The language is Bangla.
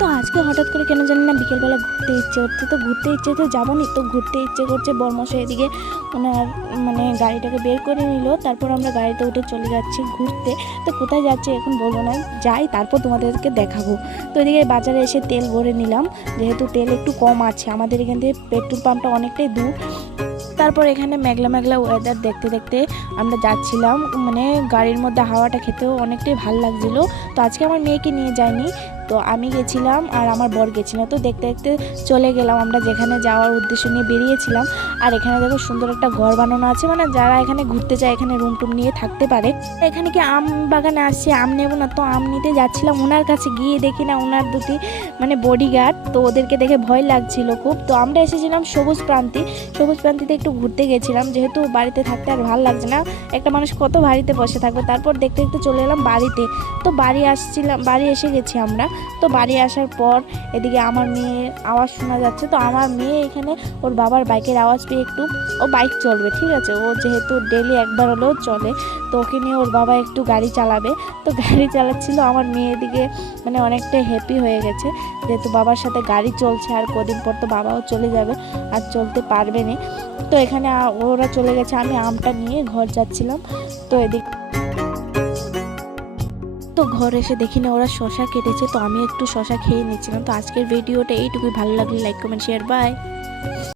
তো আজকে হঠাৎ করে কেন জানি না বিকেলবেলা ঘুরতে ইচ্ছে হচ্ছে, তো ঘুরতে ইচ্ছে তো যাবো নি, তো ঘুরতে ইচ্ছে করছে। বরমশাই এদিকে ওনার মানে গাড়িটাকে বের করে নিল, তারপর আমরা গাড়িতে উঠে চলে যাচ্ছি ঘুরতে। তো কোথায় যাচ্ছি এখন বলবো না, যাই তারপর তোমাদেরকে দেখাবো। তো এদিকে বাজারে এসে তেল ভরে নিলাম, যেহেতু তেল একটু কম আছে আমাদের এখান থেকে, পেট্রোল পাম্পটা অনেকটাই দূর। তারপর এখানে মেঘলা মেঘলা ওয়েদার দেখতে দেখতে আমরা যাচ্ছিলাম, মানে গাড়ির মধ্যে হাওয়াটা খেতেও অনেকটাই ভালো লাগছিলো। তো আজকে আমার মেয়েকে নিয়ে যাইনি, তো আমি গেছিলাম আর আমার বর গেছিলাম। তো দেখতে দেখতে চলে গেলাম আমরা যেখানে যাওয়ার উদ্দেশ্য নিয়ে বেরিয়েছিলাম। আর এখানে দেখো সুন্দর একটা ঘর বানানো আছে, মানে যারা এখানে ঘুরতে যায় এখানে রুম টুম নিয়ে থাকতে পারে। এখানে কি আম বাগানে আসছে, আম নেবো না, তো আম নিতে যাচ্ছিলাম। ওনার কাছে গিয়ে দেখি না ওনার দুটি মানে বডিগার্ড, তো ওদেরকে দেখে ভয় লাগছিল খুব। তো আমরা এসেছিলাম সবুজ প্রান্তিতে একটু ঘুরতে গেছিলাম, যেহেতু বাড়িতে থাকতে আর ভালো লাগছে না, একটা মানুষ কত বাড়িতে বসে থাকবে। তারপর দেখতে দেখতে চলে এলাম বাড়িতে। তো বাড়ি এসে গেছি আমরা। তো বাড়ি আসার পর এদিকে আমার মেয়ের আওয়াজ শোনা যাচ্ছে। তো আমার মেয়ে এখানে ওর বাবার বাইকের আওয়াজ পেয়ে একটু, ও বাইক চলবে ঠিক আছে, ও যেহেতু ডেলি একবার হলেও চলে, তো ওকে নিয়ে ওর বাবা একটু গাড়ি চালাবে। তো গাড়ি চালাচ্ছিল, আমার মেয়ে এদিকে মানে অনেকটা হ্যাপি হয়ে গেছে, যেহেতু বাবার সাথে গাড়ি চলছে। আর কদিন পর তো বাবাও চলে যাবে, আর চলতে পারবে না। তো এখানে ওরা চলে গেছে, আমি আমটা নিয়ে ঘর যাচ্ছিলাম। তো এদিকে তো ঘর এসে দেখি না ওরা শশা কেটেছে, তো আমি একটু শশা খেয়ে নিচ্ছিলাম। তো আজকের ভিডিওটা এইটুকুই, ভালো লাগলে লাইক কমেন্ট শেয়ার, বাই।